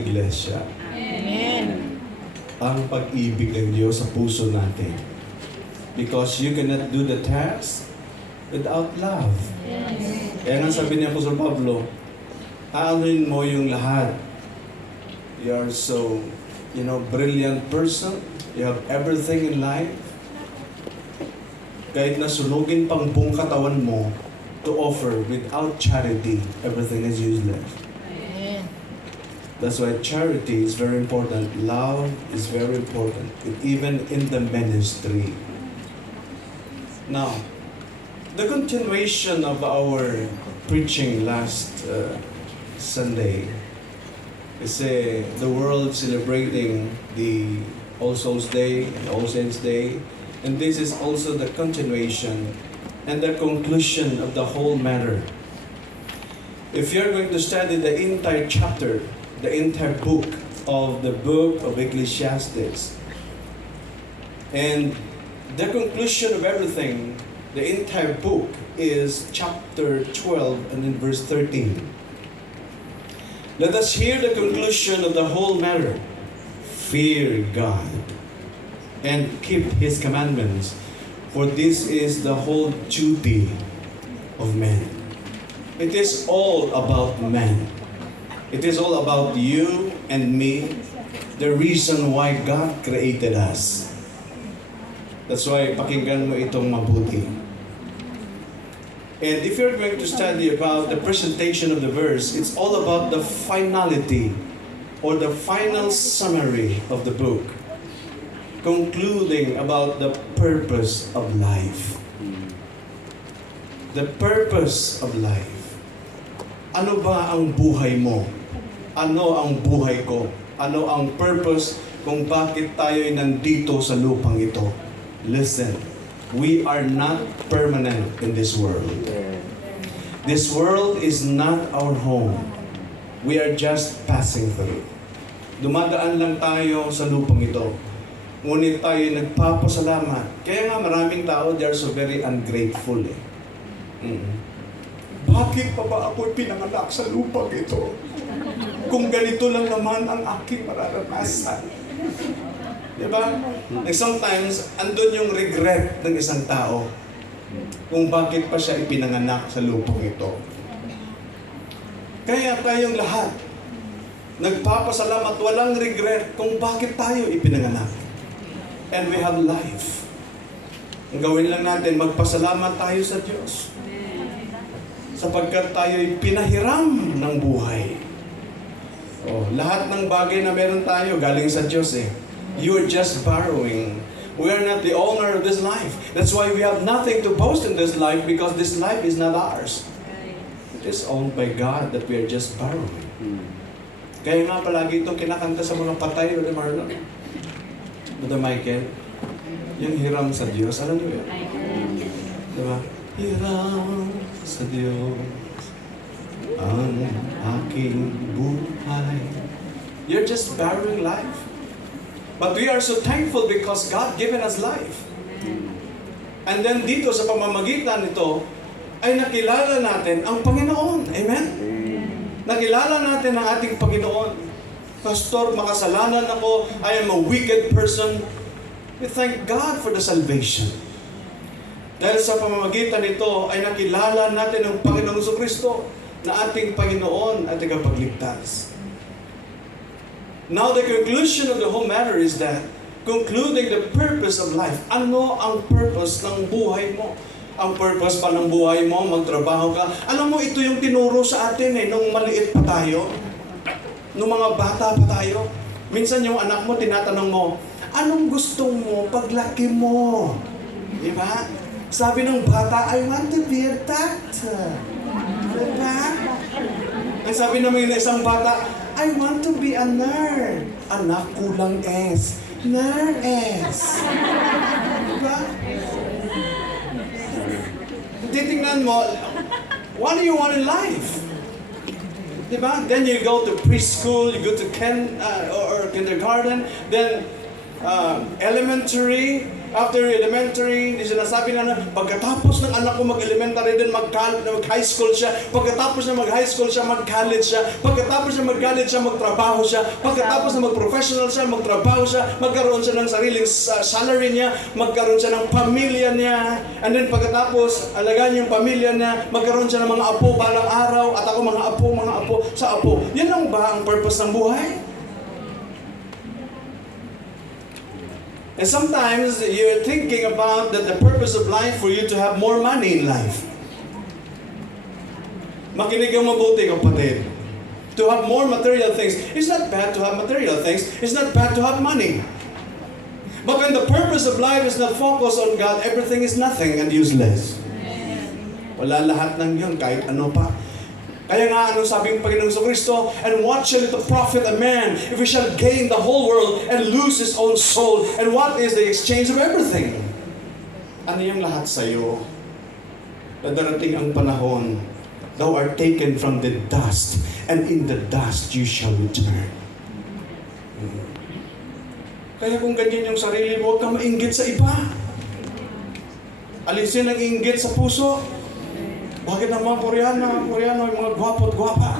iglesia, Amen. ang pag-ibig ng Diyos sa puso natin. Because you cannot do the task without love. Kaya nga sabi ni Apostol Pablo, aanuin mo yung lahat. You are so, brilliant person. You have everything in life. Kahit na sunugin pang buong katawan mo to offer without charity, everything is useless. Amen. That's why charity is very important. Love is very important, even in the ministry. Now, the continuation of our preaching last Sunday is the world celebrating the All Souls Day and All Saints Day, and this is also the continuation and the conclusion of the whole matter. If you're going to study the entire chapter, the entire book of the book of Ecclesiastes, and the conclusion of everything, the entire book is chapter 12 and in verse 13. Let us hear the conclusion of the whole matter. Fear God and keep His commandments, for this is the whole duty of man. It is all about man. It is all about you and me, the reason why God created us. That's why pakinggan mo itong mabuti. And if you're going to study about the presentation of the verse, it's all about the finality or the final summary of the book, concluding about the purpose of life. The purpose of life. Ano ba ang buhay mo? Ano ang buhay ko? Ano ang purpose kung bakit tayo'y nandito sa lupang ito? Listen, we are not permanent in this world. This world is not our home. We are just passing through. Dumadaan lang tayo sa lupang ito. Ngunit tayo nagpapasalamat. Kaya nga maraming tao, they are so very ungrateful eh. Bakit pa ba ako'y pinanganak sa lupang ito? Kung ganito lang naman ang aking mararanasan. Diba? Like sometimes, andun yung regret ng isang tao kung bakit pa siya ipinanganak sa lupang ito. Kaya tayong lahat, nagpapasalamat, walang regret kung bakit tayo ipinanganak. And we have life. Ang gawin lang natin, magpasalamat tayo sa Diyos. Sapagkat tayo'y pinahiram ng buhay. Lahat ng bagay na meron tayo, galing sa Diyos eh. You're just borrowing. We are not the owner of this life. That's why we have nothing to boast in this life, because this life is not ours. It is owned by God that we are just borrowing. Kaya nga palagi itong kinakanta sa mga patay, Brother Marlon. Brother Michael, yung hiram sa Diyos, alam niyo yun? Diba? Hiram sa Diyos ang aking buhay. You're just borrowing life. But we are so thankful because God given us life. And then dito sa pamamagitan nito, ay nakilala natin ang Panginoon. Amen? Nakilala natin ang ating Panginoon. Pastor, makasalanan ako. I am a wicked person. We thank God for the salvation. Dahil sa pamamagitan nito, ay nakilala natin ang Panginoong Jesucristo na ating Panginoon at tagapagligtas. Now, the conclusion of the whole matter is that, concluding the purpose of life. Ano ang purpose ng buhay mo? Ang purpose pa ng buhay mo, magtrabaho ka. Alam mo, ito yung tinuro sa atin nung maliit pa tayo. Nung mga bata pa tayo. Minsan yung anak mo, tinatanong mo, anong gusto mo paglaki mo? Diba? Sabi ng bata, I want to be a doctor. Diba? Ang sabi naman ng isang bata, I want to be a nerd. Anak, kulang S. Nerd-S. Diba? Titingnan mo, what do you want in life? Diba? Then you go to preschool, you go to kindergarten, then elementary, After elementary, sinasabi na pagkatapos ng anak ko mag-elementary din, mag-high school siya. Pagkatapos na mag-high school siya, mag-college siya. Pagkatapos na mag-college siya, magtrabaho siya. Pagkatapos na mag-professional siya, magtrabaho siya. Magkaroon siya ng sariling salary niya. Magkaroon siya ng pamilya niya. And then pagkatapos, alagaan yung pamilya niya. Magkaroon siya ng mga apo balang araw. At ako mga apo sa apo. Yan lang ba ang purpose ng buhay? And sometimes you're thinking about the purpose of life for you to have more money in life. Makinig ang mabuti, kapatid. To have more material things. It's not bad to have material things. It's not bad to have money. But when the purpose of life is not focused on God, everything is nothing and useless. Wala lahat ng yun, kahit ano pa. Kaya nga, anong sabi ng Panginoong Kristo? And what shall it profit a man if he shall gain the whole world and lose his own soul? And what is the exchange of everything? Ano yung lahat sa'yo? Na darating ang panahon, thou art taken from the dust, and in the dust you shall return. Kaya kung ganyan yung sarili mo, huwag kang mainggit sa iba. Alisin ang inggit sa puso. Bakit ang mga Koreano, yung mga gwapo at gwapa?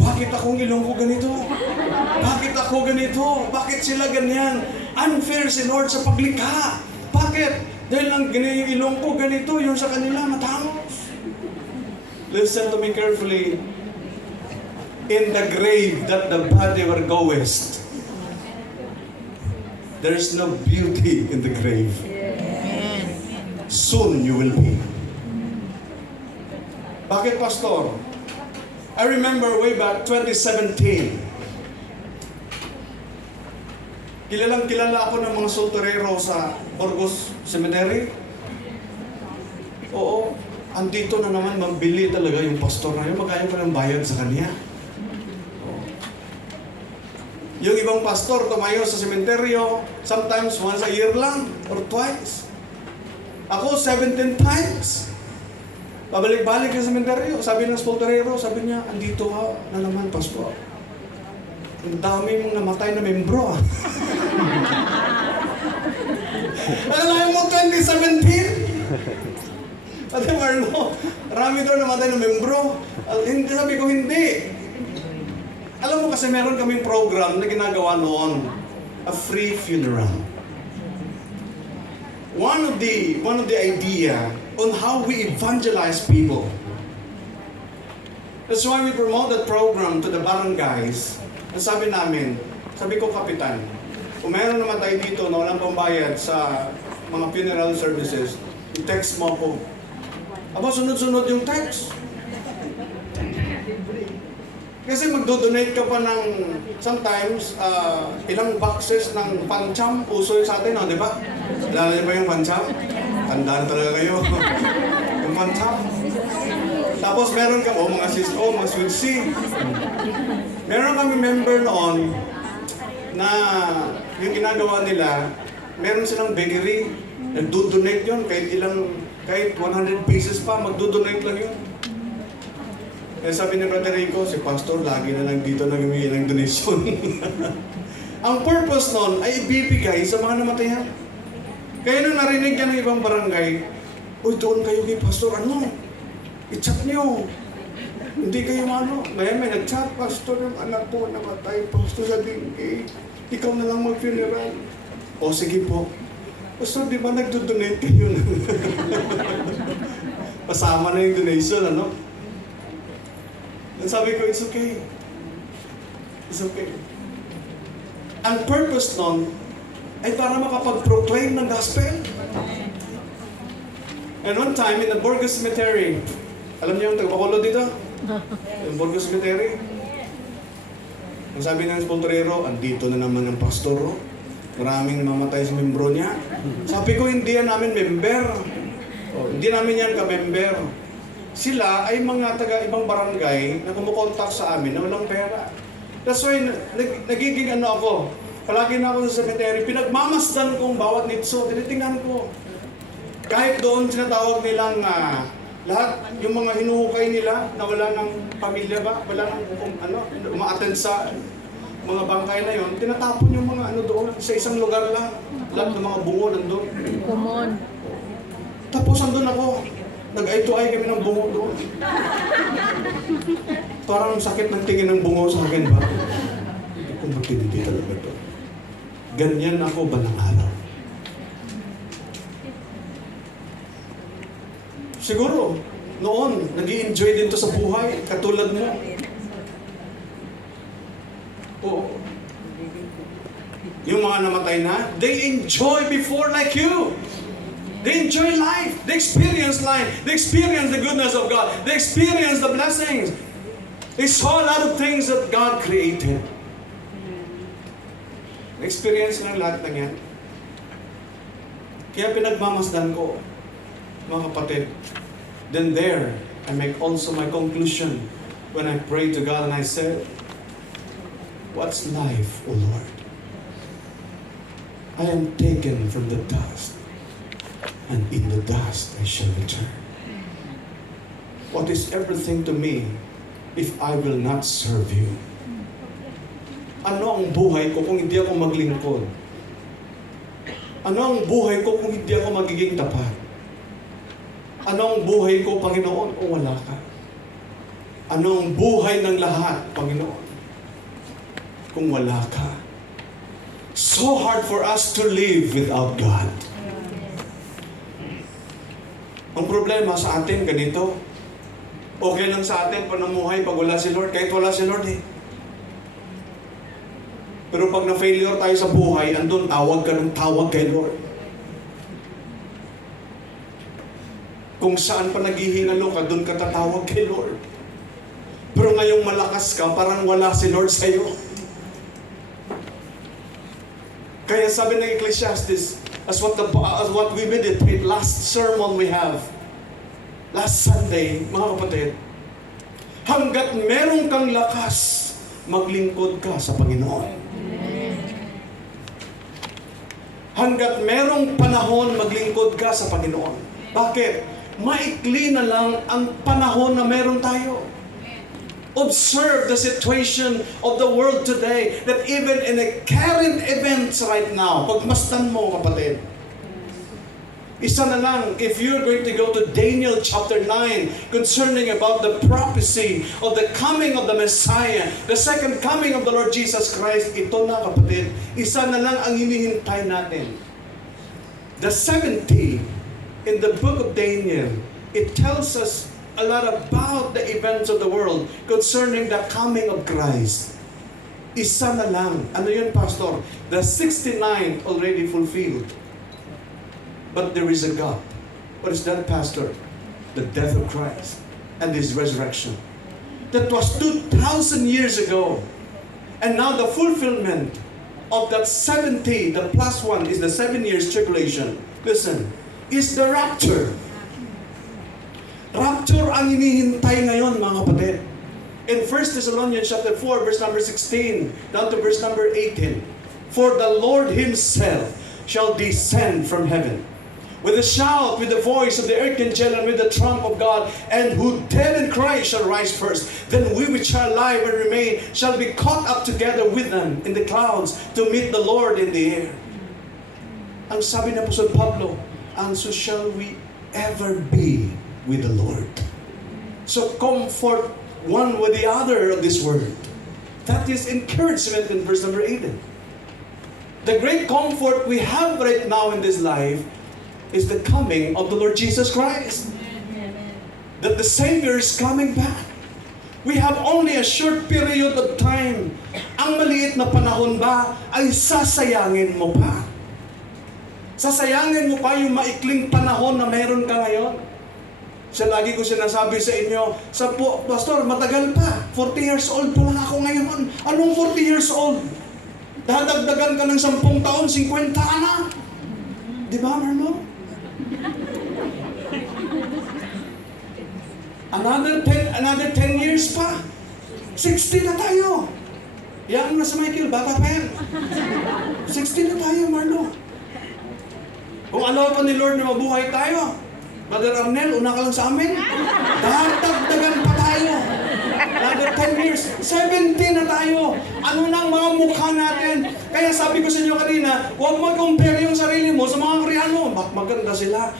Bakit akong ilong ko ganito? Bakit ako ganito? Bakit sila ganyan? Unfair si Lord sa paglikha. Bakit? Dahil lang ganyan yung ilong ko ganito, yung sa kanila matangos. Listen to me carefully. In the grave that the body were goest, there is no beauty in the grave. Soon you will be. Bakit, Pastor? I remember way back 2017. Kilalang kilala ako ng mga solterero sa Burgos Cemetery. Oo, andito na naman mambili talaga yung pastor na yun. Magkaya pa ng bayad sa kanya. Yung ibang pastor tumayo sa sementeryo, sometimes once a year lang or twice. Ako 17 times. Pabalik-balik sa sementeryo. Sabi ng solterero, sabi niya, andito ka na naman, pastor. Ang dami mong namatay na membro. Alam mo, 2017? Ate Marlo, marami daw namatay na membro. Hindi, sabi ko, hindi. Alam mo kasi meron kaming program na ginagawa noon, a free funeral. One of the idea on how we evangelize people. That's why we promote that program to the barangays. Ang sabi namin, sabi ko, Kapitan, kung meron naman tayo dito na walang pambayad sa mga funeral services, i-text mo ako. Aba, sunod-sunod yung text. Kasi magdo-donate ka pa ng sometimes ilang boxes ng pancham. Uso yun sa atin, di ba? Lalo niyo ba yung pancham? Tandaan talaga kayo. Yung pancham. Tapos meron ka, mga sis, mga sweet C. Meron kami member noon na yung ginagawa nila, meron silang bakery. Nagdo-donate yun kahit 100 pieces pa, magdo-donate lang yun. Kaya sabi ni Brother Rico, si Pastor lagi na lang dito nag-uwi ng donation. Ang purpose nun ay ibibigay sa mga namatayan. Kaya nung narinig ka ng ibang barangay, uy, doon kayo kay Pastor, i-chat nyo. Hindi kayo may nag-chat, Pastor, yung anak ko namatay, Pastor sa dengue. Ikaw na lang mag-funeral. O sige po. Pastor, di ba nagdo-donate kayo? Pasama na yung donation, And sabi ko, it's okay. It's okay. Ang purpose nun ay para makapag-proclaim ng gospel. And one time in the Burgos Cemetery, alam niyo yung taga-Bacolod dito? Yung Burgos Cemetery. Ang sabi ng spolterero, andito na naman ang pastor. Maraming namamatay sa membro niya. Sabi ko, hindi yan namin member. Hindi namin yan ka-member. Sila ay mga taga-ibang barangay na kumukontak sa amin na walang pera. That's why, nagiging ako. Palagi na ako sa cemetery, pinagmamasdan kong bawat nitso, tinitingnan ko. Kahit doon sinatawag nilang lahat, yung mga hinuhukay nila na wala ng pamilya ba, wala ng uma-attend sa mga bangkay na yon, tinatapon yung mga ano doon, sa isang lugar lang. Lahat ng mga bungo nandun. Come on. Tapos andun ako, nag-eye-to-eye kami ng bungo doon. Parang sakit ng tingin ng bungo sa akin ba? Hindi ko matindi talaga ito. Ganyan ako balang araw. Siguro, noon, nag-i-enjoy din to sa buhay, katulad mo. Oo. Yung mga namatay na, they enjoy before like you. They enjoy life. They experience life. They experience the goodness of God. They experience the blessings. They saw a lot of things that God created. Experience ng lahat ng yan. Kaya pinagmamasdan ko, mga kapatid. Then there, I make also my conclusion when I pray to God and I said, what's life, O Lord? I am taken from the dust, and in the dust I shall return. What is everything to me if I will not serve you? Ano ang buhay ko kung hindi ako maglingkod? Ano ang buhay ko kung hindi ako magiging tapat? Ano ang buhay ko, Panginoon, kung wala ka? Ano ang buhay ng lahat, Panginoon, kung wala ka? So hard for us to live without God. Ang problema sa atin, ganito. Okay lang sa atin panamuhay pag wala si Lord, kahit wala si Lord eh. Pero pag na-failure tayo sa buhay, andun tawag ka ng tawag kay Lord. Kung saan pa naghihingalo ka, doon ka tatawag kay Lord. Pero ngayong malakas ka, parang wala si Lord sa'yo. Kaya sabi ng Ecclesiastes, as what we meditate, last sermon we have, last Sunday, mga kapatid, hanggat meron kang lakas, maglingkod ka sa Panginoon. Hanggat merong panahon, maglingkod ka sa Panginoon. Bakit? Maikli na lang ang panahon na meron tayo. Observe the situation of the world today, that even in the current events right now, pagmasdan mo, kapatid, isa na lang, if you're going to go to Daniel chapter 9, concerning about the prophecy of the coming of the Messiah, the second coming of the Lord Jesus Christ, ito na, kapatid, isa na lang ang hinihintay natin. The 70 in the book of Daniel, it tells us a lot about the events of the world concerning the coming of Christ. Isa na lang. Ano yun, Pastor? The 69 already fulfilled. But there is a gap. What is that, Pastor? The death of Christ and His resurrection. That was 2,000 years ago. And now the fulfillment of that 70, the plus one is the 7 years tribulation. Listen, is the rapture. Rapture ang hinihintay ngayon, mga kapatid. In 1 Thessalonians chapter 4, verse number 16, down to verse number 18. For the Lord Himself shall descend from heaven, with a shout, with the voice of the archangel, and with the trump of God, and who dead in Christ shall rise first. Then we which are alive and remain shall be caught up together with them in the clouds to meet the Lord in the air. Ang sabi ni Apostol Pablo, and so shall we ever be with the Lord. So comfort one with the other of this word. That is encouragement in verse number 18. The great comfort we have right now in this life is the coming of the Lord Jesus Christ. That the Savior is coming back. We have only a short period of time. Ang maliit na panahon ba ay sasayangin mo pa? Sasayangin mo pa yung maikling panahon na meron ka ngayon? Siya lagi ko sinasabi sa inyo, Pastor, matagal pa. 40 years old pa lang ako ngayon. Anong 40 years old? Dadagdagan ka ng 10 taon, 50 na. Di ba, Marlo? Another 10 years pa. 60 na tayo. Yan na sa Michael, bata pa yan. 60 na tayo, Marlo. Kung alaw pa ni Lord na mabuhay tayo, Brother Arnel, una ka lang sa amin. Dadagdagan pa tayo. Another 10 years, 70 na tayo. Ano nang mga mukha natin? Kaya sabi ko sa inyo kanina, huwag mo compare yung sarili mo sa mga Koreano. Maganda sila.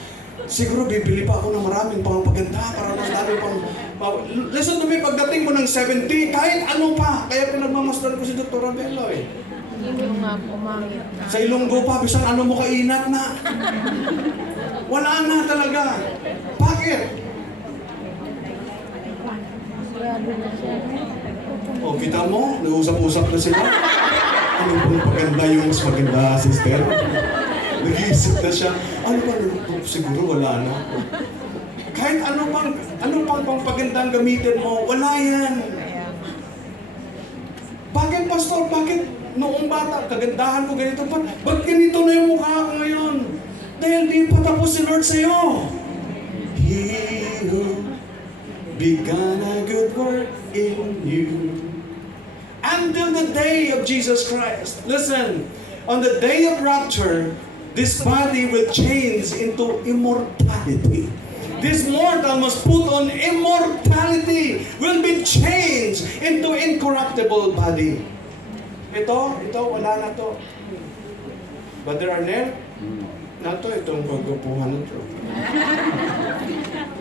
Siguro bibili pa ako ng maraming pangpaganda para mas dami pang... Listen to me, pagdating mo ng 70, kahit ano pa. Kaya pinagmamasdan ko si Dr. Ravelo eh. Yung umangit na. Sa Ilonggo pa, bisan ano mo kainat na. Wala na talaga. Bakit? Grabe na siya. O, kita mo, nag-usap-usap na sila. Ano pong paganda yung mas maganda, sister? Nag-iisip na siya. Ano ba? Siguro wala na. Kahit ano pang pagandang gamitin mo, wala yan. Bakit, pastor? Bakit noong bata, kagandahan ko ganito pa? Ba't ganito na yung mukha ko ngayon? Dahil di pa tapos si Lord sa'yo. He who began a good work in you until the day of Jesus Christ. Listen, on the day of rapture, this body will change into immortality. This mortal must put on immortality, will be changed into incorruptible body. Ito, wala na to. Brother Arnel, na to, itong pagkupuhan na to.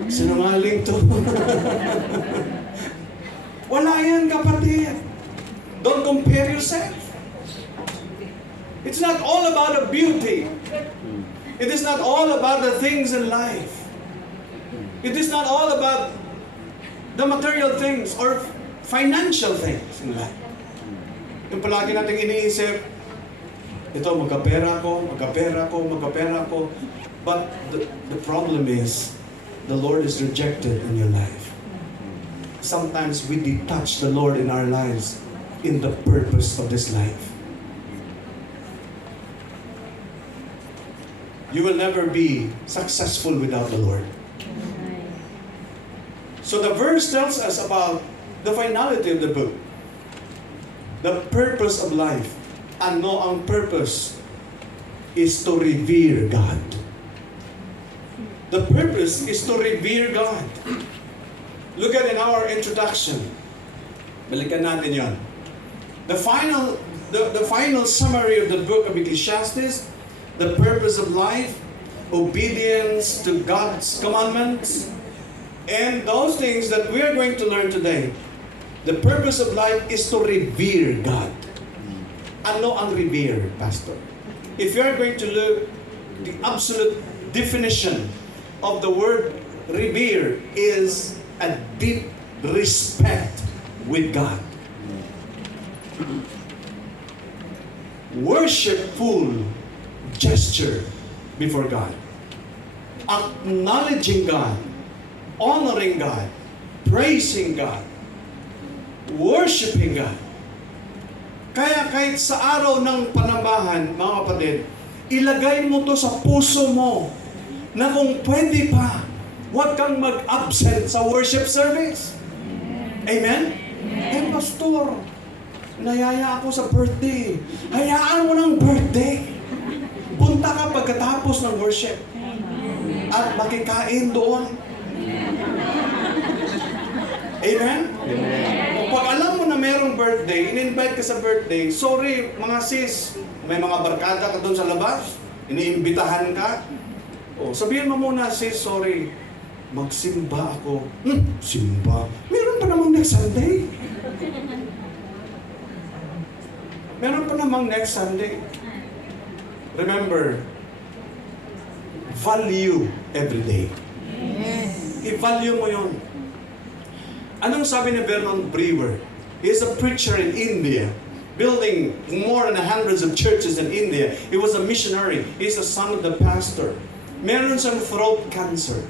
Sinungaling to. Wala yan, kapatid. Don't compare yourself. It's not all about the beauty. It is not all about the things in life. It is not all about the material things or financial things in life. Yung palagi natin iniisip, ito, magkapera ko. But the problem is, the Lord is rejected in your life. Sometimes we detach the Lord in our lives in the purpose of this life. You will never be successful without the Lord. So the verse tells us about the finality of the book. The purpose of life. Ano ang purpose? Is to revere God. The purpose is to revere God. Look at in our introduction. Balikan natin yon. The final summary of the book of Ecclesiastes, the purpose of life, obedience to God's commandments, and those things that we are going to learn today. The purpose of life is to revere God. Ano ang revere, Pastor? If you are going to look, the absolute definition of the word revere is a deep respect with God. Worshipful gesture before God. Acknowledging God. Honoring God. Praising God. Worshiping God. Kaya kahit sa araw ng panambahan, mga kapatid, ilagay mo to sa puso mo na kung pwede pa, huwag kang mag-absent sa worship service. Amen? Eh, pastor, nayaya ako sa birthday. Hayaan mo ng birthday. Punta ka pagkatapos ng worship. At makikain doon. Amen? Pag alam mo na merong birthday, in-invite ka sa birthday, sorry mga sis, may mga barkada ka doon sa labas, iniimbitahan ka. O, sabihin mo muna, sis, sorry, magsimba ako. Simba? Meron pa namang next Sunday. Meron pa namang next Sunday. Remember, value every day. Yes. I-value mo yun. Anong sabi ni Vernon Brewer? He is a preacher in India, building more than hundreds of churches in India. He was a missionary. He's the son of the pastor. Meron siyang throat cancer.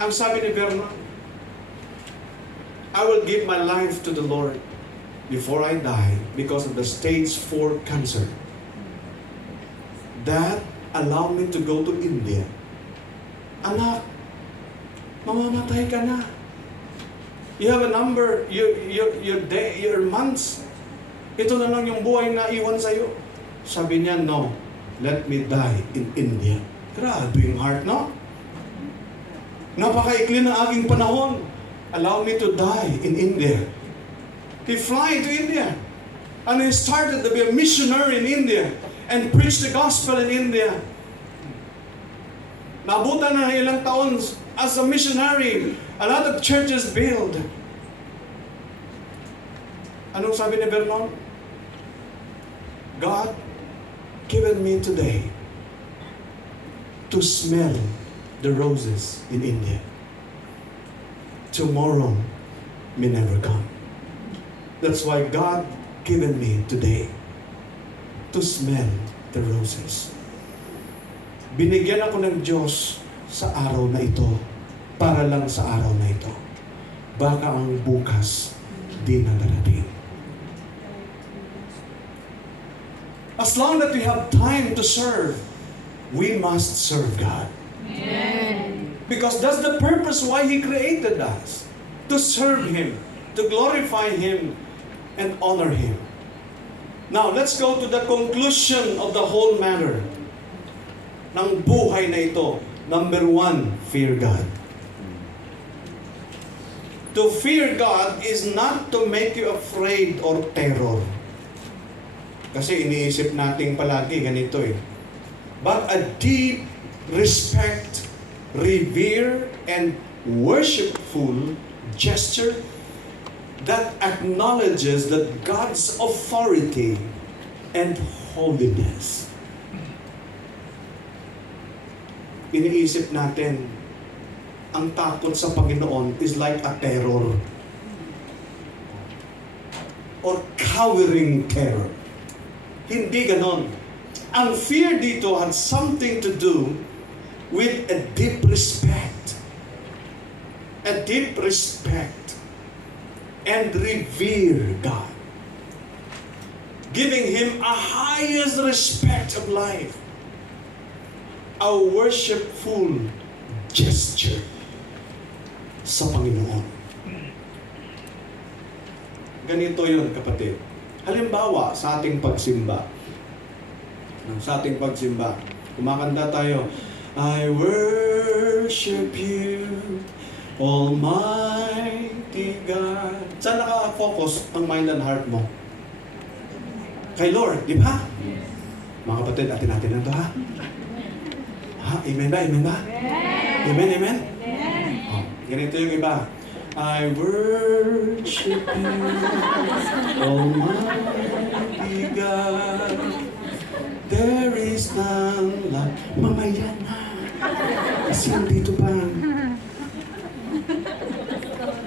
Ang sabi ni Vernon, I will give my life to the Lord before I die because of the stage 4 cancer. That allowed me to go to India. Anak, mamamatay ka na. You have a number, your months. Ito na lang yung buhay na iwan sa'yo. Sabi niya, no, let me die in India. Grabe yung heart, no? Napakaikli ng aking panahon. Allow me to die in India. He fly to India. And he started to be a missionary in India and preach the gospel in India. Nabutan na ng ilang taon as a missionary. A lot of churches built. Anong sabi ni Vernon? God given me today to smell the roses in India. Tomorrow may never come. That's why God given me today to smell the roses. Binigyan ako ng Diyos sa araw na ito para lang sa araw na ito. Baka ang bukas di na darating. As long that we have time to serve, we must serve God. Amen. Because that's the purpose why He created us. To serve Him, to glorify Him, and honor Him. Now, let's go to the conclusion of the whole matter ng buhay na ito. Number 1, fear God. To fear God is not to make you afraid or terror. Kasi iniisip natin palagi ganito eh. But a deep respect, revere, and worshipful gesture that acknowledges that God's authority and holiness. Iniisip natin, ang takot sa Panginoon is like a terror or cowering terror. Hindi ganon. Ang fear dito had something to do with a deep respect. A deep respect and revere God. Giving Him a highest respect of life. A worshipful gesture sa Panginoon. Ganito yun, kapatid. Halimbawa, sa ating pagsimba. Kumakanta tayo, I worship you, Almighty God. Saan naka-focus ang mind and heart mo? Kay Lord, di ba? Mga kapatid, atin natin ito, ha? Ha? Amen ba? Amen ba? Amen, amen? Oh, ganito yung iba. I worship you, Almighty God. There is none like... Mamaya na. Kasi dito pa.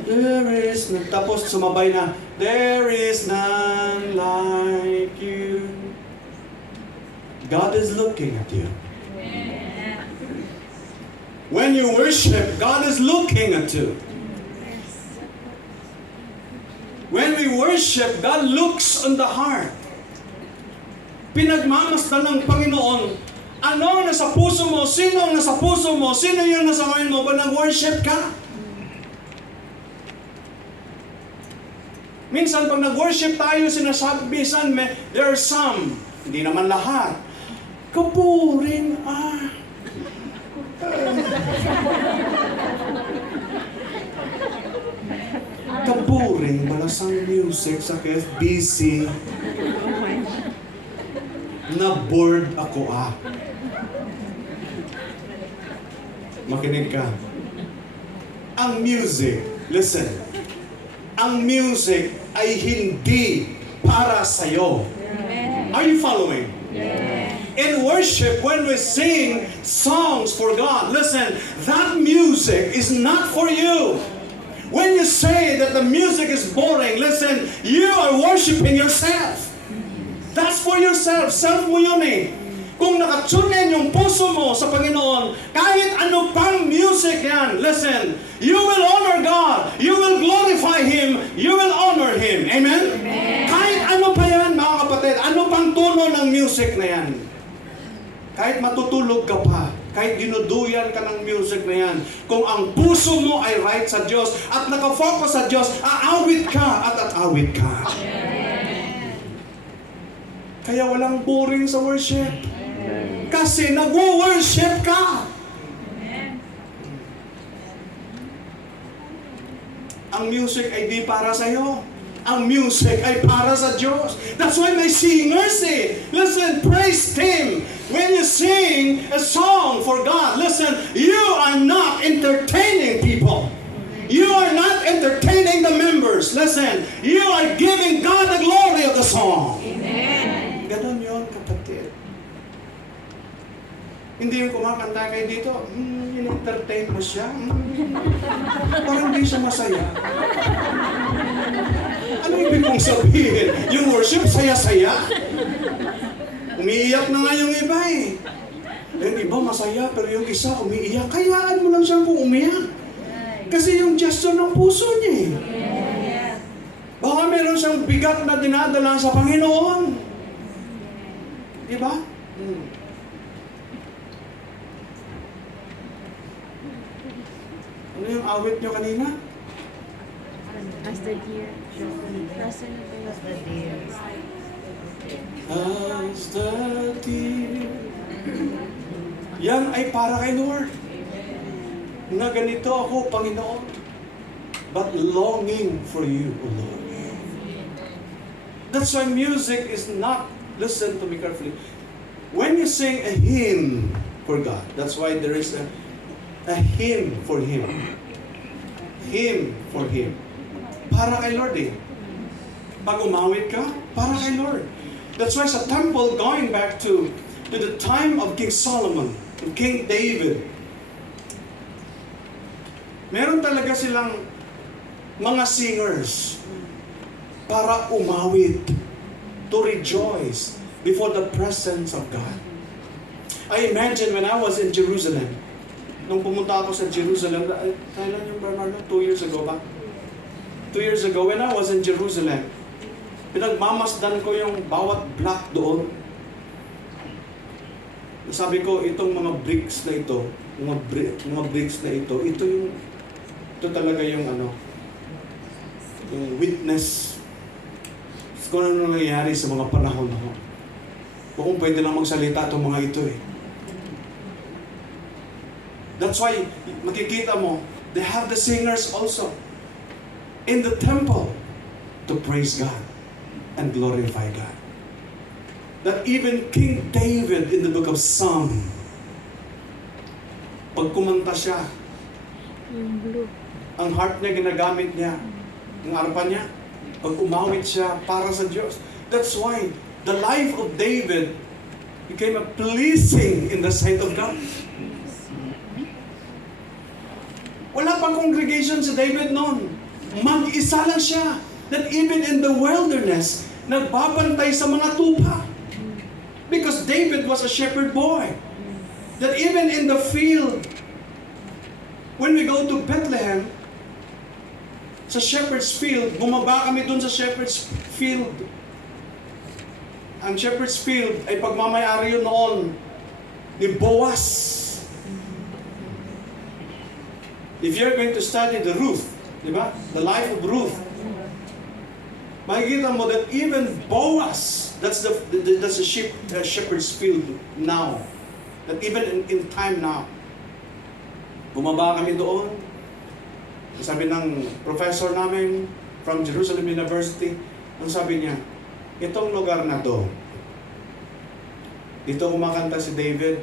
There is none. Tapos sumabay na. There is none like you. God is looking at you. When you worship, God is looking at you. When we worship, God looks on the heart. Pinagmamasdan ng Panginoon, ano ang nasa puso mo? Sino ang nasa puso mo? Sino yung nasa mind mo? Ba nag-worship ka? Minsan pag nag-worship tayo, sinasabi, there are some, hindi naman lahat, kapuring kapuring malasang music sa KFBC. Na-bored ako Makinig ka. Ang music, listen, ang music ay hindi para sa'yo. Are you following? In worship, when we sing songs for God, listen, that music is not for you. When you say that the music is boring, listen, you are worshiping yourself. That's for yourself. Self mo yun eh. Kung nakatunin yung puso mo sa Panginoon, kahit ano pang music yan, listen, you will honor God. You will glorify Him. You will honor Him. Amen? Amen. Kahit ano pa yan, mga kapatid, ano pang tono ng music na yan. Kahit matutulog ka pa, kahit dinuduyan ka ng music na yan, kung ang puso mo ay right sa Diyos at nakafocus sa Diyos, aawit ka at aawit ka. Kaya walang boring sa worship. Kasi nag-worship ka. ang music ay di para sa'yo. Ang music ay para sa Diyos. That's why may singers eh. Listen, praise Him. When you sing a song for God, listen, you are not entertaining people. You are not entertaining the members. Listen, you are giving God the glory of the song. Amen. Ganon yun, kapatid. Hindi yung kumakanta kayo dito, in-entertain mo siya. Parang hindi siya masaya. Ano ibig kong sabihin? Yung worship, saya-saya. Umiiyak na nga yung iba eh. Yung iba masaya, pero yung isa umiiyak. Kayaan mo lang siyang kung umiyak. Kasi yung gesture ng puso niya eh. Baka meron siyang bigat na dinadala sa Panginoon. Diba? Ano yung awit niyo kanina? As the deer. As the deer. As the deer. Yan ay para kay Lord. Na ganito ako, Panginoon. But longing for you, O Lord. That's why music is not, listen to me carefully. When you sing a hymn for God, that's why there is a hymn for Him. Hymn for Him. Para kay Lord eh. Pag umawit ka, para kay Lord. That's why sa temple, going back to the time of King Solomon, and King David, meron talaga silang mga singers para umawit, to rejoice before the presence of God. I imagine when I was in Jerusalem, nung pumunta ako sa Jerusalem, kailan yung Bernardo? 2 years ago ba? 2 years ago, when I was in Jerusalem, pinagmamasdan ko yung bawat block doon. Sabi ko, itong mga bricks na ito, mga bricks na ito talaga yung yung witness kung ano nangyayari sa mga panahon na kung pwede lang magsalita itong mga ito eh. That's why, makikita mo, they have the singers also in the temple to praise God and glorify God. That even King David in the book of Psalm, pag kumanta siya, Yung blue. ang harp niya ginagamit niya, ang arpa niya, pag umawit siya para sa Diyos. That's why the life of David became a pleasing in the sight of God. Wala pang congregation si David noon. Mag-isa lang siya. That even in the wilderness, nagbabantay sa mga tupa. Because David was a shepherd boy. That even in the field, when we go to Bethlehem, sa shepherd's field, bumaba kami dun sa shepherd's field. Ang shepherd's field ay pagmamayari yun noon ni Boaz. If you're going to study the Ruth, di ba? The life of Ruth, makikita mo that even Boaz, that's the shepherd's field now. That even in time now, bumaba kami doon. Sabi ng professor namin from Jerusalem University, ang sabi niya, itong lugar na to, dito kumakanta si David,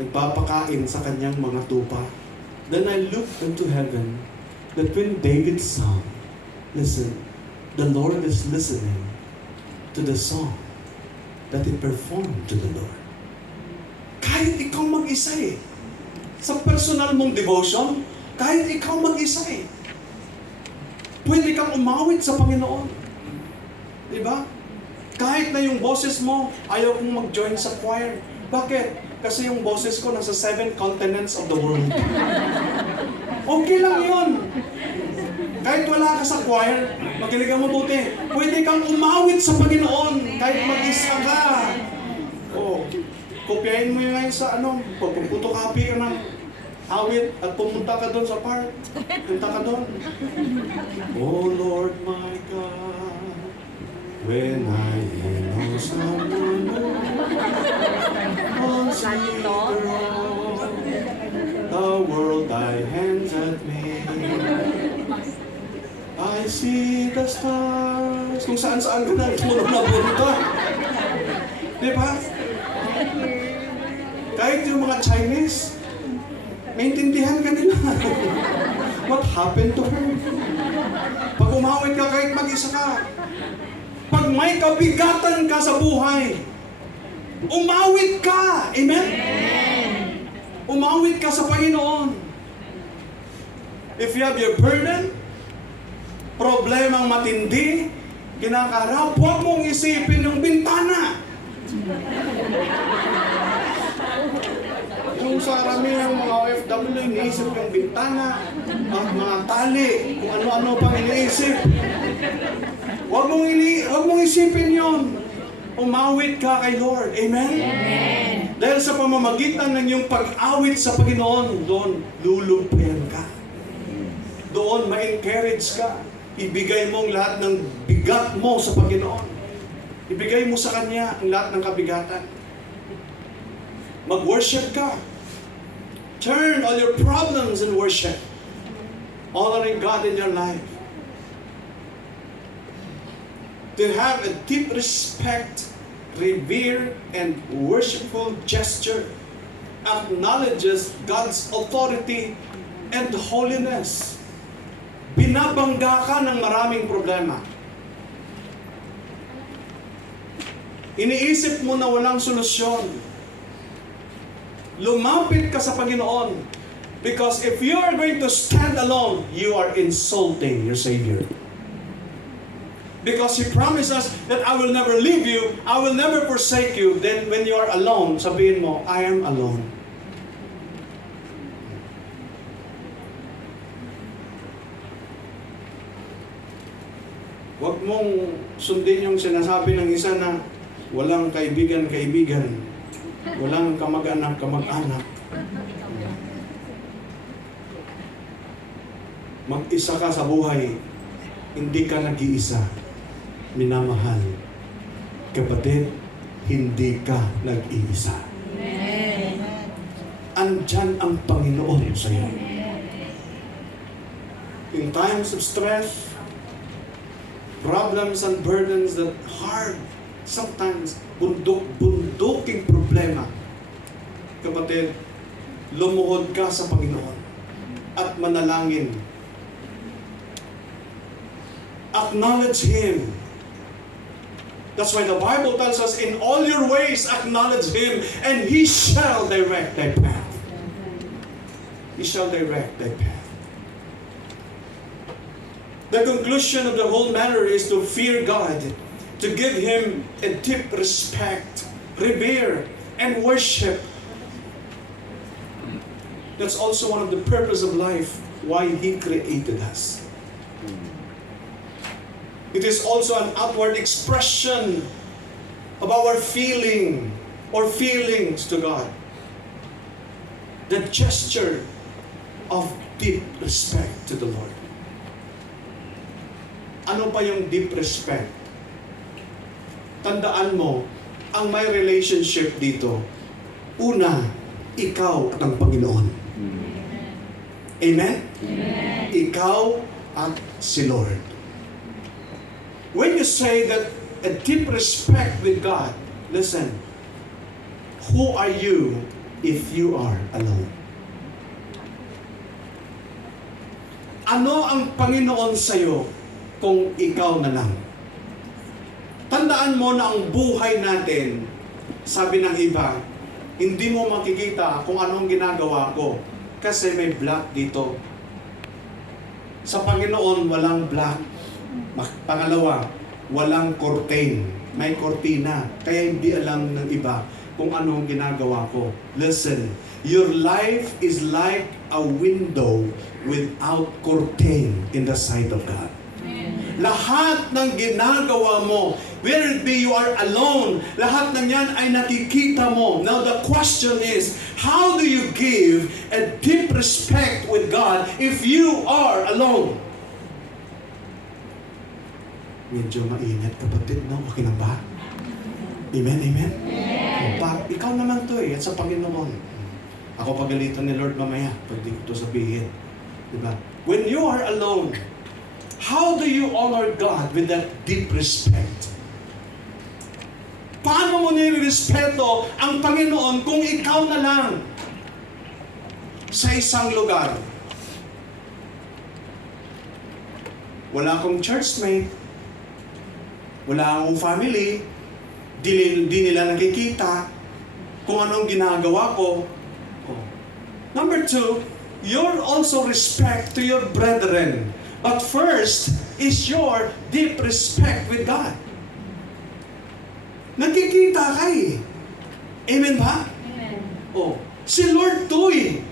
nagpapakain sa kanyang mga tupa. Then I looked into heaven, that when David sang, listen, the Lord is listening to the song that he performed to the Lord. Kahit ikaw mag-isa eh, sa personal mong devotion, kahit ikaw mag-isa eh, pwede kang umawit sa Panginoon. Diba? Kahit na yung boses mo, ayaw kong mag-join sa choir. Bakit? Kasi yung boses ko nasa 7 continents of the world. Okay lang yun. Kahit wala ka sa choir, makinig ka mabuti. Pwede kang umawit sa Panginoon kahit mag-isa ka. Oh, kopyahin mo yun ngayon sa pagpuputocopy ka ng awit at pumunta ka doon sa park. Punta ka doon. Oh Lord my God, when I know someone on the world thy hands at me. see the stars. Kung saan-saan ka na punta. Di ba? Kahit yung mga Chinese, maintindihan ka nila. What happened to her? Pag umawit ka, kahit mag-isa ka. Pag may kabigatan ka sa buhay, umawit ka. Amen? Umawit ka sa Panginoon. If you have your burden, problemang matindi, kinakarap, huwag mong isipin yung bintana. Yung sa karamihang mga OFW, iniisip yung bintana, at mga tali, kung ano-ano pang iniisip. Huwag mong isipin yon. Umawit ka kay Lord. Amen? Dahil sa pamamagitan ng iyong pag-awit sa Panginoon, doon lulumpayan ka. Doon ma-encourage ka. Ibigay mo ang lahat ng bigat mo sa Panginoon. Ibigay mo sa Kanya ang lahat ng kabigatan. Mag-worship ka. Turn all your problems in worship. Honoring God in your life. To have a deep respect, revere, and worshipful gesture acknowledges God's authority and holiness. Binabangga ka ng maraming problema. Iniisip mo na walang solusyon. Lumapit ka sa Panginoon. Because if you are going to stand alone, you are insulting your Savior. Because He promised us that I will never leave you, I will never forsake you. Then when you are alone, sabihin mo, I am alone. Huwag mong sundin yung sinasabi ng isa na walang kaibigan-kaibigan, walang kamag-anak-kamag-anak. Mag-isa ka sa buhay, hindi ka nag-iisa. Minamahal. Kapatid, hindi ka nag-iisa. Andyan ang Panginoon sa iyo. In times of stress, problems and burdens that hard, sometimes bunduking problema. Kapatid, lumuhod ka sa Panginoon at manalangin. Acknowledge Him. That's why the Bible tells us, in all your ways acknowledge Him, and He shall direct thy path. He shall direct thy path. The conclusion of the whole matter is to fear God, to give Him a deep respect, revere, and worship. That's also one of the purpose of life, why He created us. It is also an outward expression of our feeling or feelings to God. The gesture of deep respect to the Lord. Ano pa yung deep respect? Tandaan mo, ang may relationship dito, una, ikaw at ang Panginoon. Amen? Amen. Ikaw at si Lord. When you say that a deep respect with God, listen, who are you if you are alone? Ano ang Panginoon sa'yo kung ikaw na lang? Tandaan mo na ang buhay natin, sabi ng iba, hindi mo makikita kung anong ginagawa ko kasi may black dito. Sa Panginoon, walang black. Pangalawa, walang curtain. May kortina. Kaya hindi alam ng iba kung anong ginagawa ko. Listen, your life is like a window without curtain in the sight of God. Lahat ng ginagawa mo, whether it be you are alone, lahat ng yan ay nakikita mo. Now the question is, how do you give a deep respect with God if you are alone? Medyo mainit, kapatid, no? Okay lang ba? Amen, amen? Ikaw naman to at sa Panginoon. Ako pagalitan ni Lord mamaya, pag di ko ito sabihin. Diba? When you are alone, How do you honor God with that deep respect? Paano mo nire-respeto ang Panginoon kung ikaw na lang sa isang lugar? Wala akong churchmate, wala akong family, di nila nakikita kung anong ginagawa ko. Number 2, you're also respect to your brethren. But first is your deep respect with God. Nakikita ka eh. Amen ba? Amen. Oh, si Lord to eh.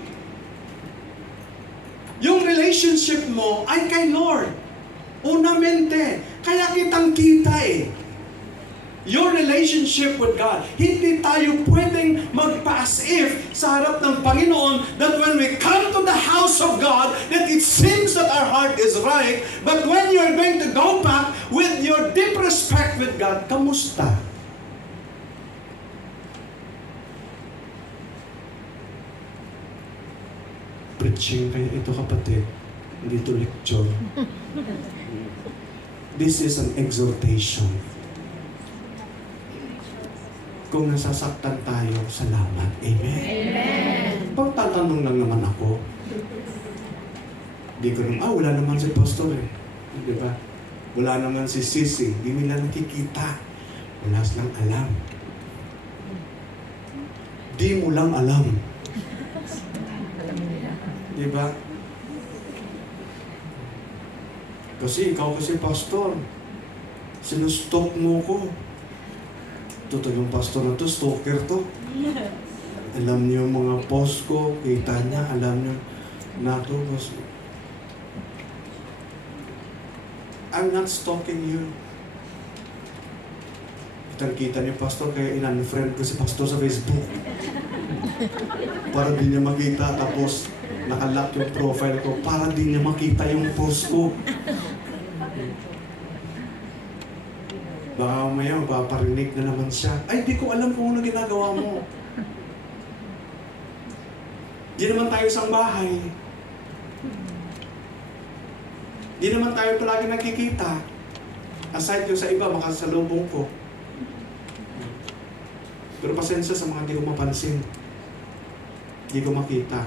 Yung relationship mo ay kay Lord. Unamente. Kaya kitang kita eh. Your relationship with God. Hindi tayo pwedeng magpa-as if sa harap ng Panginoon that when we come to the house of God, that it seems that our heart is right, but when you're going to go back with your deep respect with God, kamusta? Preaching kayo ito kapatid, hindi ito lecture. This is an exhortation. Kung nasasaktan tayo, salamat. Amen? Amen. Pagtatanong lang naman ako. Di ko naman, wala naman si pastor eh. Di ba? Wala naman si Sisi. Di nila nakikita. Wala silang alam. Di mo lang alam. Di ba? Kasi ikaw kasi pastor. Sinustok mo ko. Ito yung pastor na to, stalker to. Alam niyo yung mga post ko, kita niya, alam niyo na to. I'm not stalking you. Kita niyo pastor, kaya in-unfriend ko si pastor sa Facebook. Para di niya makita, tapos nakalock yung profile ko, para di niya makita yung post ko. Baka mamaya mapaparinig na naman siya. Ay, di ko alam kung ano ginagawa mo. Di naman tayo isang bahay. Di naman tayo palagi nakikita. Aside yung sa iba, makasalubong ko. Pero pasensya sa mga di ko mapansin. Di ko makita.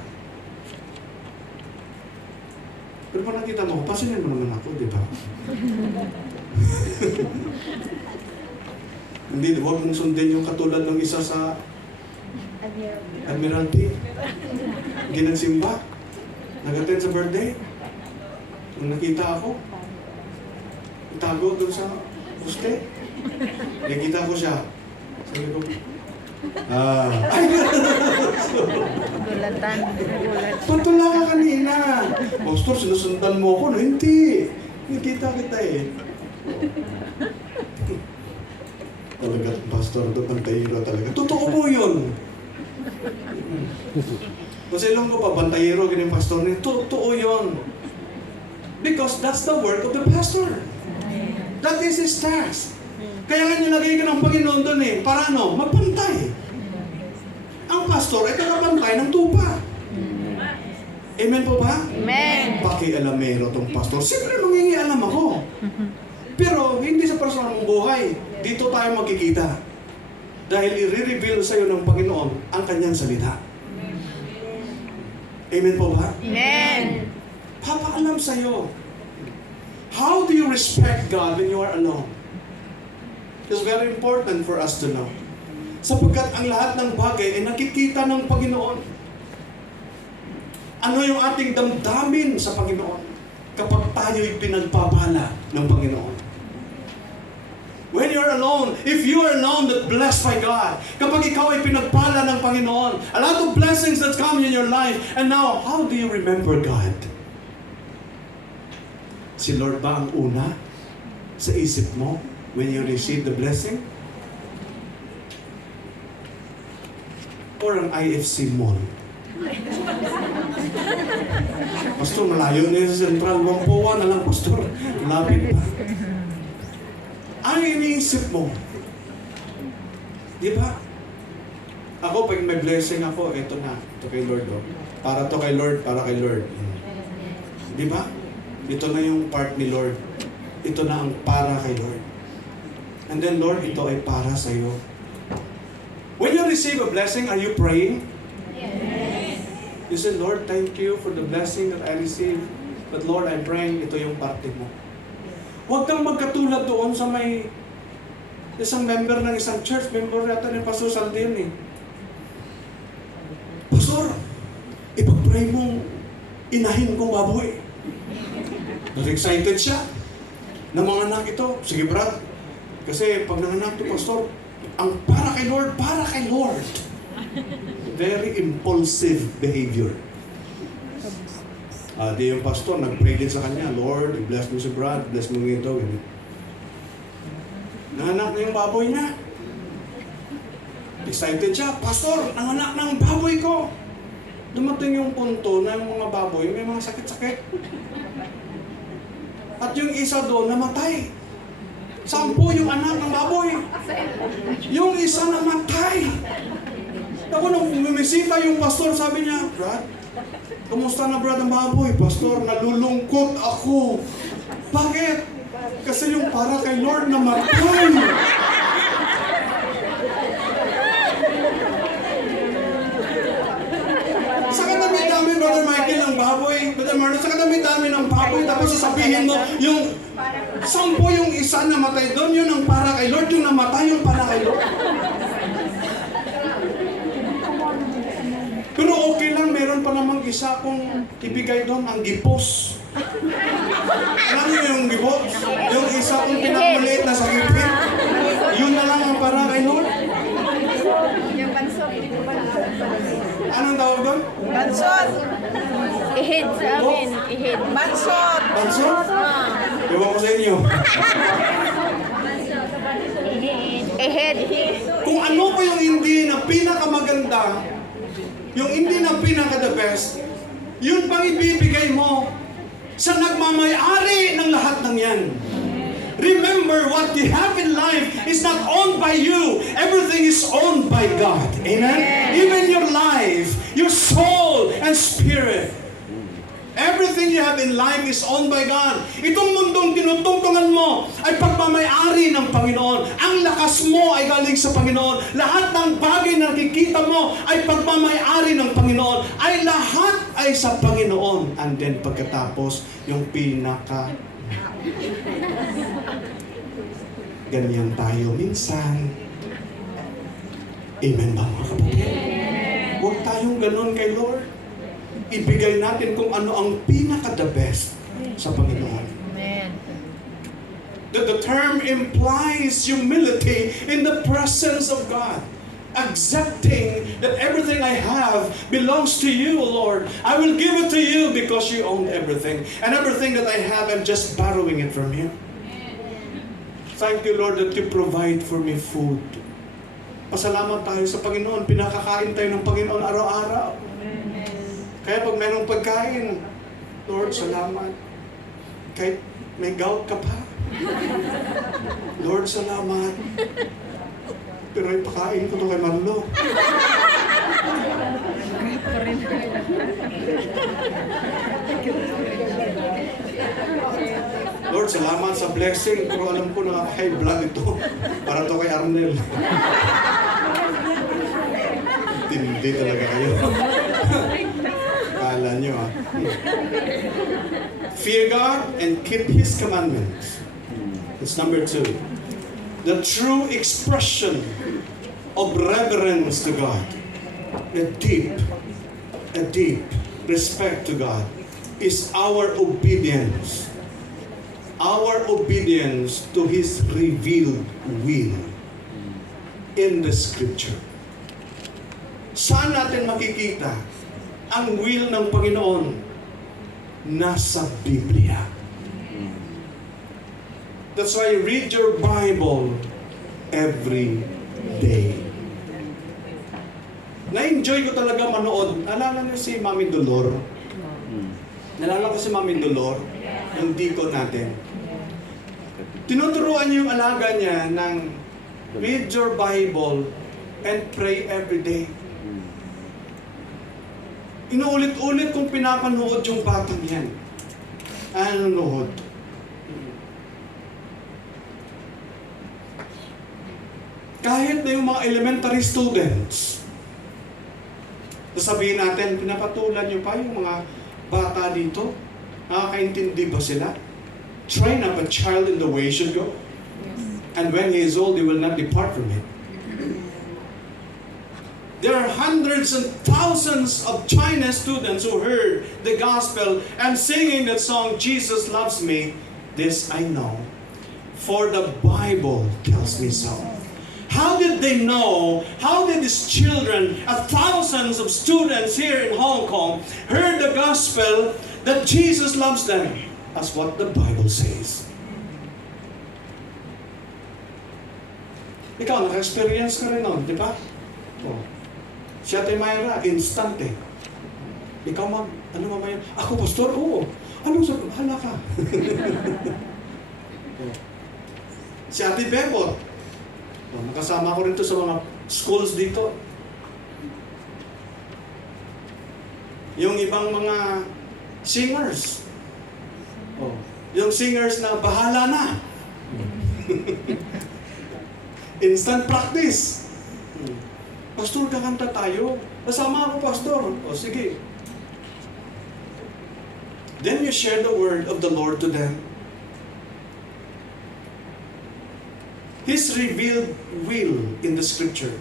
Pero pag nakita mo, pasinin mo naman ako, di ba? Hindi, huwag mong sundin yung katulad ng isa sa Admiralty. Hindi nagsimba. Nag-attend sa birthday. Nung nakita ako, itago doon sa poste. Nakita ko siya. Sabi ko, ay, Gulatan. Gulat. patula ka kanina. Pastor, sinusundan mo ako. No, hindi. Nakita kita eh. Talaga, pastor, ito bantayero talaga. Totoo po yun. Kasi lang ko pa, bantayero, ganyan pastor niya. Totoo yun. Because that's the work of the pastor. That is his task. Kaya nga nilagay ka ng Panginoon doon eh. Para ano? Magpantay. Ang pastor ay kakapantay ng tupa. Amen po ba? Amen. Pakialamero tong pastor. Siyempre mangingialam ako. Pero hindi sa personal mong buhay. Dito tayo magkikita. Dahil i-reveal sa iyo ng Panginoon ang kanyang salita. Amen po ba? Amen. Papaalam sa iyo. How do you respect God when you are alone? It's very important for us to know. Sapagkat ang lahat ng bagay ay nakikita ng Panginoon. Ano yung ating damdamin sa Panginoon kapag tayo'y pinagpapala ng Panginoon? When you're alone, if you are alone that blessed by God, kapag ikaw ay pinagpala ng Panginoon, a lot of blessings that come in your life, and now, how do you remember God? Si Lord ba ang una sa isip mo when you receive the blessing? Or ang IFC Mall? Pastor, malayo na sa Central Wampoa na lang, Pastor. Lapit pa. Ano yung iniisip mo? Di ba? Ako, pag may blessing ako, ito na. Ito kay Lord. Oh. Para to kay Lord, para kay Lord. Di ba? Ito na yung part ni Lord. Ito na ang para kay Lord. And then, Lord, ito ay para sa iyo. When you receive a blessing, are you praying? Yes. You say, Lord, thank you for the blessing that I received. But Lord, I'm praying, ito yung parte mo. Huwag kang magkatulad doon sa may isang member ng isang church, member yata ni Pastor Saldin eh. Pastor, ipag-pray mong inahin kong baboy. Mas excited siya. Na mga anak ito, sige brad. Kasi pag nanganak ito, Pastor, ang para kay Lord. Very impulsive behavior. Di yung pastor, nag-pray din sa kanya, Lord, bless mo si Brad, bless mo ito. Nanganak na yung baboy niya. Excited siya, Pastor, nanganak ng baboy ko. Dumating yung punto na yung mga baboy, may mga sakit-sakit. At yung isa doon, namatay. 10 yung anak ng baboy. Yung isa namatay. Ako nung bumisita yung pastor, sabi niya, Brad, kamusta na Brad ang baboy? Pastor, nalulungkot ako. Bakit? Kasi yung para kay Lord namatay. Sa kadami-dami, Brother Michael, ng baboy. Brother Marlon, sa kadami-dami ng baboy. Tapos sasabihin mo, yung 10 yung isa namatay doon, yun ang para kay Lord. Yung namatay, yung para kay Lord. Pero okay lang, meron pa namang isa kong ibigay doon, ang gipos. Alam niyo yung gipos? Yung isa kong pinakmaliit na sakipin. Yun na lang ang para kay Lord. Anong tawag doon? Bansot! Ihid sa amin. Ihid. Bansot! Bansot? Ewan ko sa inyo. Ihid. Kung ano pa yung hindi na pinakamaganda, yung hindi na pinaka-the best, yun pang ibibigay mo sa nagmamayari ng lahat ng yan. Remember, what you have in life is not owned by you. Everything is owned by God. Amen? Even your life, your soul, and spirit. Everything you have in life is owned by God. Itong mundong tinutungtungan mo ay pagmamayari ng Panginoon. Ang lakas mo ay galing sa Panginoon. Lahat ng bagay na nakikita mo ay pagmamayari ng Panginoon. Ay lahat ay sa Panginoon. And then pagkatapos, yung pinaka... Ganyan tayo minsan. Amen ba mga kapatid? Huwag tayong ganun kay Lord. Ibigay natin kung ano ang pinaka-the best sa Panginoon. Amen. The term implies humility in the presence of God. Accepting that everything I have belongs to you, Lord. I will give it to you because you own everything. And everything that I have, I'm just borrowing it from you. Thank you, Lord, that you provide for me food. Pasalamat tayo sa Panginoon. Pinakakain tayo ng Panginoon araw-araw. Kaya pag mayroong pagkain, Lord, salamat. Kahit may gout ka pa. Lord, salamat. Pero ipakain ko to kay Marlo. Lord, salamat sa blessing. Pero alam ko na high blood ito. Para to kay Arnel. Hindi talaga kayo. Kala nyo ah. Fear God and keep His commandments. That's number 2. The true expression of reverence to God. A deep respect to God is our obedience. Our obedience to His revealed will in the Scripture. Saan natin makikita ang will ng Panginoon? Nasa Biblia. That's why read your Bible every day. Na-enjoy ko talaga manood. Naalala niyo si Mami Dolor? Naalala ko si Mami Dolor, yung deacon natin. Tinuturuan niyo yung alaga niya ng read your Bible and pray every day. Inuulit-ulit kong pinapanood yung batang yan. nanonood. Kahit na yung mga elementary students, sasabihin natin, pinapatulan nyo pa yung mga bata dito? Nakakaintindi ba sila? Train up a child in the way he should go. And when he is old, he will not depart from it. There are hundreds and thousands of China students who heard the gospel and singing that song, Jesus loves me. This I know, for the Bible tells me so. How did they know? How did these children, thousands of students here in Hong Kong, heard the gospel that Jesus loves them? That's what the Bible says. Ikaw, naka-experience ka rin nun, di ba? Oh. Si Ate Myra, instant eh. Ikaw ano mamaya? Ako, pastor? Oo. Ano sa, bahala ka. Si Ate Bebot, nakasama ko rin to sa mga schools dito. Yung ibang mga singers. Oh, yung singers na bahala na. Instant practice. Pastor, kakanta tayo. Kasama ako, pastor. O, sige. Then you share the word of the Lord to them. His revealed will in the scripture.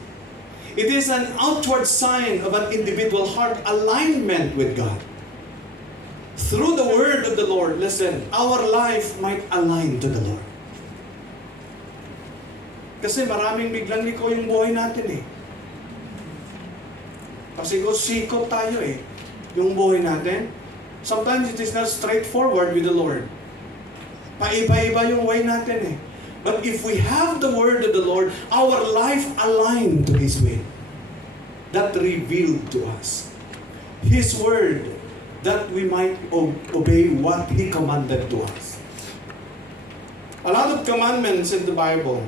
It is an outward sign of an individual heart alignment with God. Through the word of the Lord, listen, our life might align to the Lord. Kasi maraming biglang liko yung buhay natin eh. Kasi kung sikop tayo eh, yung buhay natin, sometimes it is not straightforward with the Lord. Paiba-iba yung way natin eh. But if we have the word of the Lord, our life aligned to His will. That revealed to us. His word, that we might obey what He commanded to us. A lot of commandments in the Bible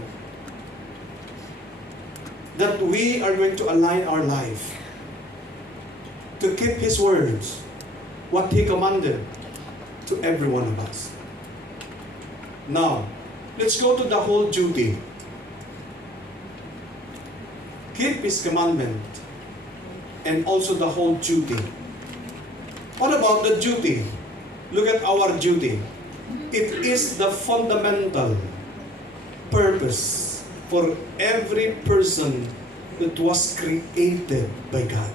that we are going to align our life to keep His words, what He commanded to every one of us. Now, let's go to the whole duty. Keep His commandment and also the whole duty. What about the duty? Look at our duty. It is the fundamental purpose for every person that was created by God.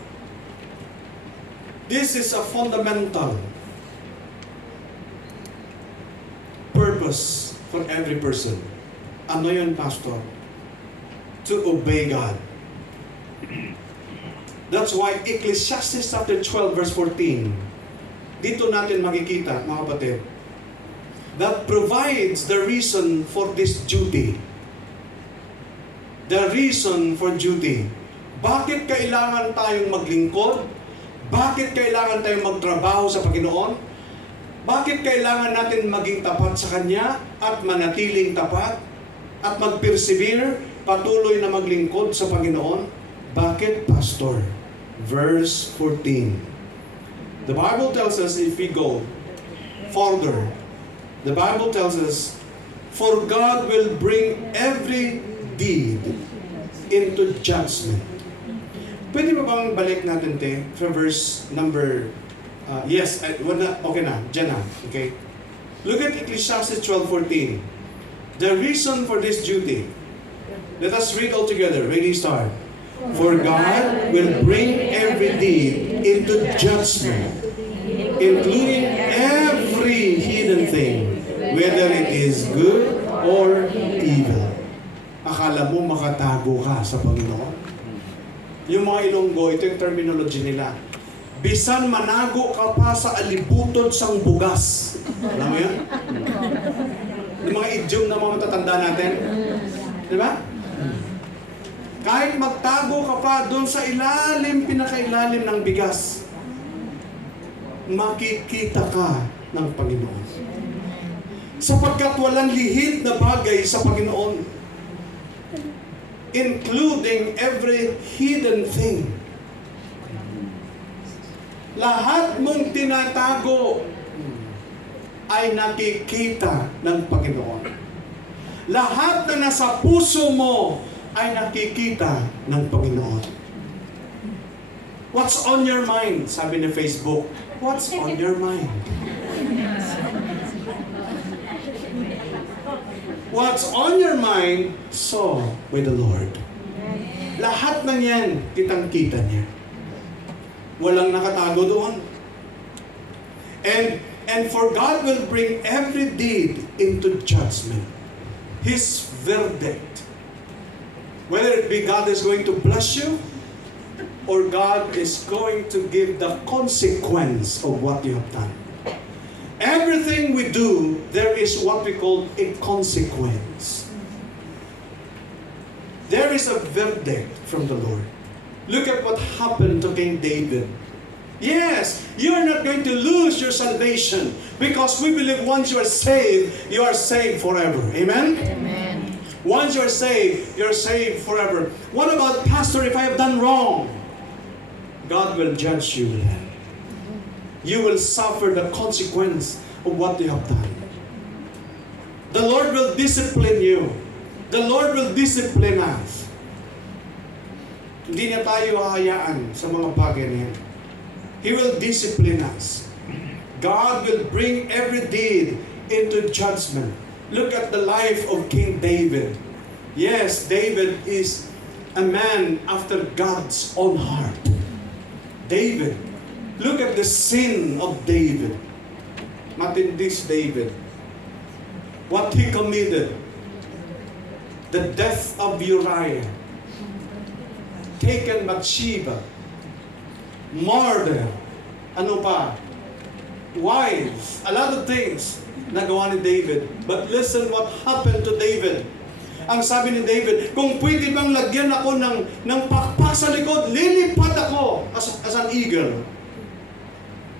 This is a fundamental purpose for every person. Ano yun, Pastor? To obey God. That's why Ecclesiastes chapter 12 verse 14, dito natin makikita, mga kapatid, that provides the reason for this duty. The reason for duty. Bakit kailangan tayong maglingkod? Bakit kailangan tayong magtrabaho sa Panginoon? Bakit kailangan natin maging tapat sa Kanya at manatiling tapat at mag-persevere, patuloy na maglingkod sa Panginoon? Bakit, Pastor? Verse 14. The Bible tells us, if we go further, the Bible tells us, for God will bring every deed into judgment. Pwede ba bang balik natin, te, from verse number, okay na, dyan na, okay? Look at Ecclesiastes 12:14. The reason for this duty. Let us read all together. Ready, start. For God will bring every deed into judgment, including every hidden thing, whether it is good or evil. Akala mo makatago ka sa Panginoon? Yung mga Ilonggo, ito yung terminology nila. Bisan manago ka pa sa alibutod sang bugas. Alam mo yun? Yung mga idiom na mga matatanda natin. Di ba? Kahit magtago ka pa doon sa ilalim, pinakailalim ng bigas, makikita ka ng Panginoon. Sapagkat walang lihid na bagay sa Panginoon, including every hidden thing. Lahat mong tinatago ay nakikita ng Panginoon. Lahat na nasa puso mo ay nakikita ng Panginoon. What's on your mind? Sabi ni Facebook, what's on your mind? What's on your mind, so with the Lord. Lahat ng yan, kitang-kita niya. Walang nakatago doon. And for God will bring every deed into judgment. His verdict. Whether it be God is going to bless you, or God is going to give the consequence of what you have done. Everything we do, there is what we call a consequence. There is a verdict from the Lord. Look at what happened to King David. Yes, you are not going to lose your salvation because we believe once you are saved forever. Amen? Amen. Once you're saved forever. What about, Pastor, if I have done wrong? God will judge you with that. You will suffer the consequence of what you have done. The Lord will discipline you. The Lord will discipline us. Hindi niya tayo hahayaan sa mga bagay na yan. He will discipline us. God will bring every deed into judgment. Look at the life of King David. Yes, David is a man after God's own heart. David. Look at the sin of David. Matindis David. What he committed. The death of Uriah. Taken Bathsheba. Murder. Ano pa? Wives. A lot of things nagawa ni David. But listen what happened to David. Ang sabi ni David, kung pwede bang lagyan ako ng pakpak sa likod, lilipad ako as an eagle.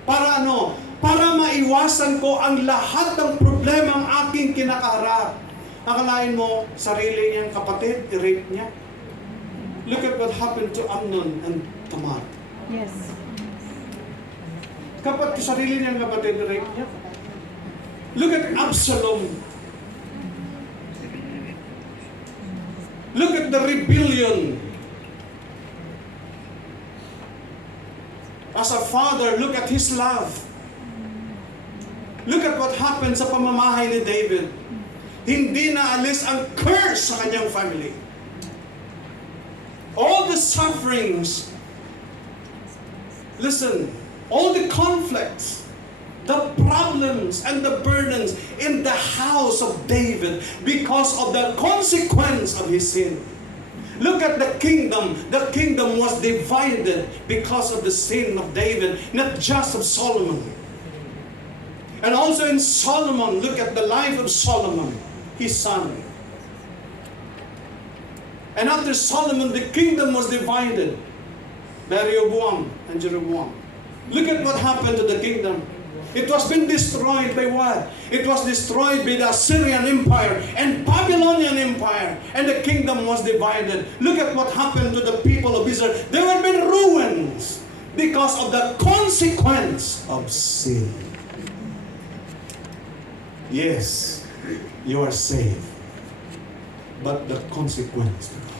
Para ano? Para maiwasan ko ang lahat ng problema ang aking kinakaharap. Akalain mo, sarili niyang kapatid, i-rape niya. Look at what happened to Amnon and Tamar. Yes. Sarili niyang kapatid, i-rape niya. Look at Absalom. Look at the rebellion. As a father, look at his love. Look at what happened sa pamamahay ni David. Hindi na alis ang curse sa kanyang family. All the sufferings, listen, all the conflicts, the problems and the burdens in the house of David because of the consequence of his sin. Look at the kingdom. The kingdom was divided because of the sin of David, not just of Solomon. And also in Solomon, look at the life of Solomon, his son. And after Solomon, the kingdom was divided by Rehoboam and Jeroboam. Look at what happened to the kingdom. It was been destroyed by what? It was destroyed by the Assyrian Empire and Babylonian Empire. And the kingdom was divided. Look at what happened to the people of Israel. They were been ruins because of the consequence of sin. Yes, you are saved. But the consequence thereof.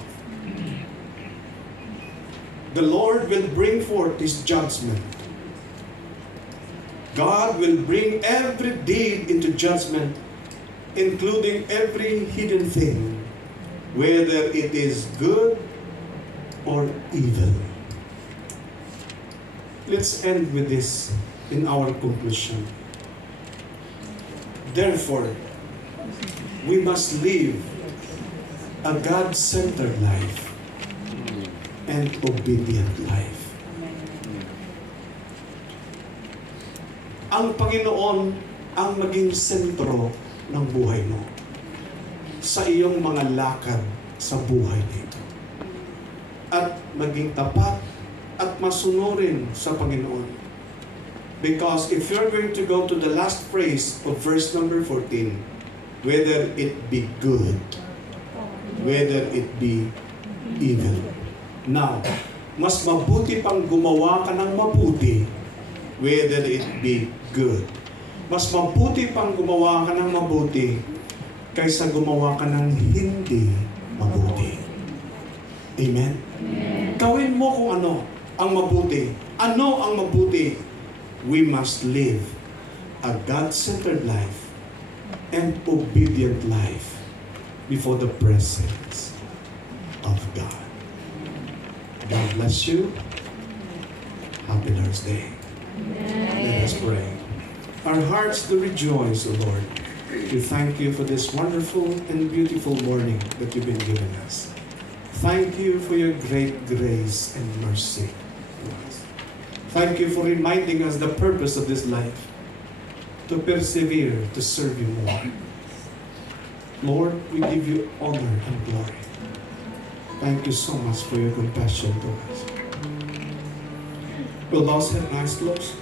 The Lord will bring forth His judgment. God will bring every deed into judgment, including every hidden thing, whether it is good or evil. Let's end with this in our conclusion. Therefore, we must live a God-centered life and obedient life. Ang Panginoon ang maging sentro ng buhay mo sa iyong mga lakad sa buhay nito. At maging tapat at masunurin sa Panginoon. Because if you're going to go to the last phrase of verse number 14, whether it be good, whether it be evil. Now, mas mabuti pang gumawa ka ng mabuti, whether it be good. Mas mabuti pang gumawa ka ng mabuti kaysa gumawa ka ng hindi mabuti. Amen? Gawin mo kung ano ang mabuti. Ano ang mabuti? We must live a God-centered life and obedient life before the presence of God. God bless you. Happy Lord's Day. Let us pray. Our hearts do rejoice, O Lord. We thank you for this wonderful and beautiful morning that you've been giving us. Thank you for your great grace and mercy to us. Thank you for reminding us the purpose of this life, to persevere, to serve you more. Lord, we give you honor and glory. Thank you so much for your compassion to us. Will bow head, eyes closed.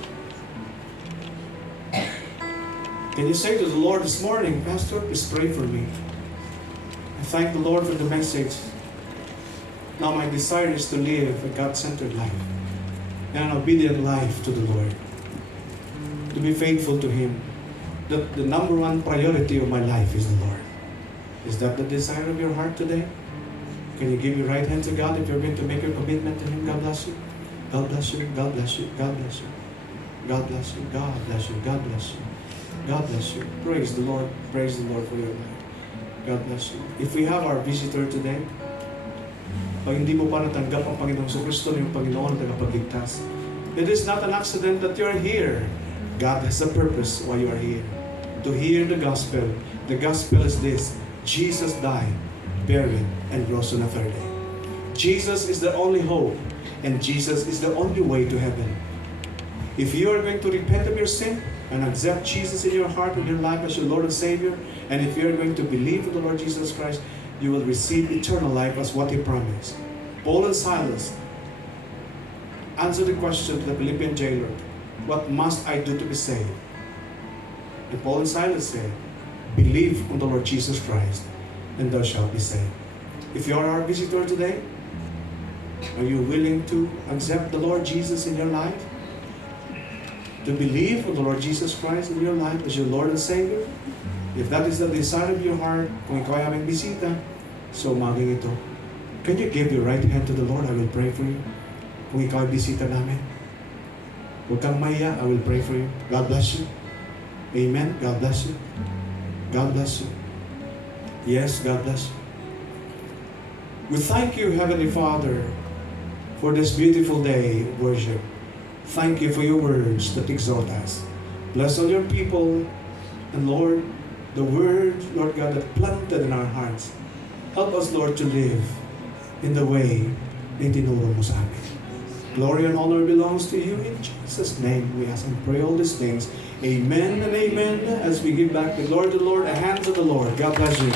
Can you say to the Lord this morning, Pastor, please pray for me. I thank the Lord for the message. Now my desire is to live a God-centered life and an obedient life to the Lord. To be faithful to Him. That the number one priority of my life is the Lord. Is that the desire of your heart today? Can you give your right hand to God if you're going to make your commitment to Him? God bless you. God bless you. God bless you. God bless you. God bless you. God bless you. God bless you. God bless you. Praise the Lord. Praise the Lord for your life. God bless you. If we have our visitor today, pag hindi mo pa natanggap ang Panginoong Kristo na yung Panginoon na tagapagligtas, it is not an accident that you're here. God has a purpose why you are here. To hear the gospel. The gospel is this: Jesus died, buried, and rose on the third day. Jesus is the only hope, and Jesus is the only way to heaven. If you are going to repent of your sin and accept Jesus in your heart and your life as your Lord and Savior, and if you are going to believe in the Lord Jesus Christ, you will receive eternal life as what He promised. Paul and Silas answered the question to the Philippian jailer, what must I do to be saved? And Paul and Silas said, believe on the Lord Jesus Christ, and thou shalt be saved. If you are our visitor today, are you willing to accept the Lord Jesus in your life? To believe on the Lord Jesus Christ in your life as your Lord and Savior? If that is the desire of your heart, kung ikaw ay aming bisita, so maging ito. Can you give your right hand to the Lord? I will pray for you. Kung ikaw ay bisita namin, huwag kang mahiya, I will pray for you. God bless you. Amen. God bless you. God bless you. Yes, God bless you. We thank you, Heavenly Father, for this beautiful day of worship. Thank you for your words that exalt us. Bless all your people, and Lord, the word, Lord God, that planted in our hearts. Help us, Lord, to live in the way na itinuro mo sa amin. Glory and honor belongs to you. In Jesus' name, we ask and pray all these things. Amen and amen. As we give back the Lord, a hand to the Lord. God bless you.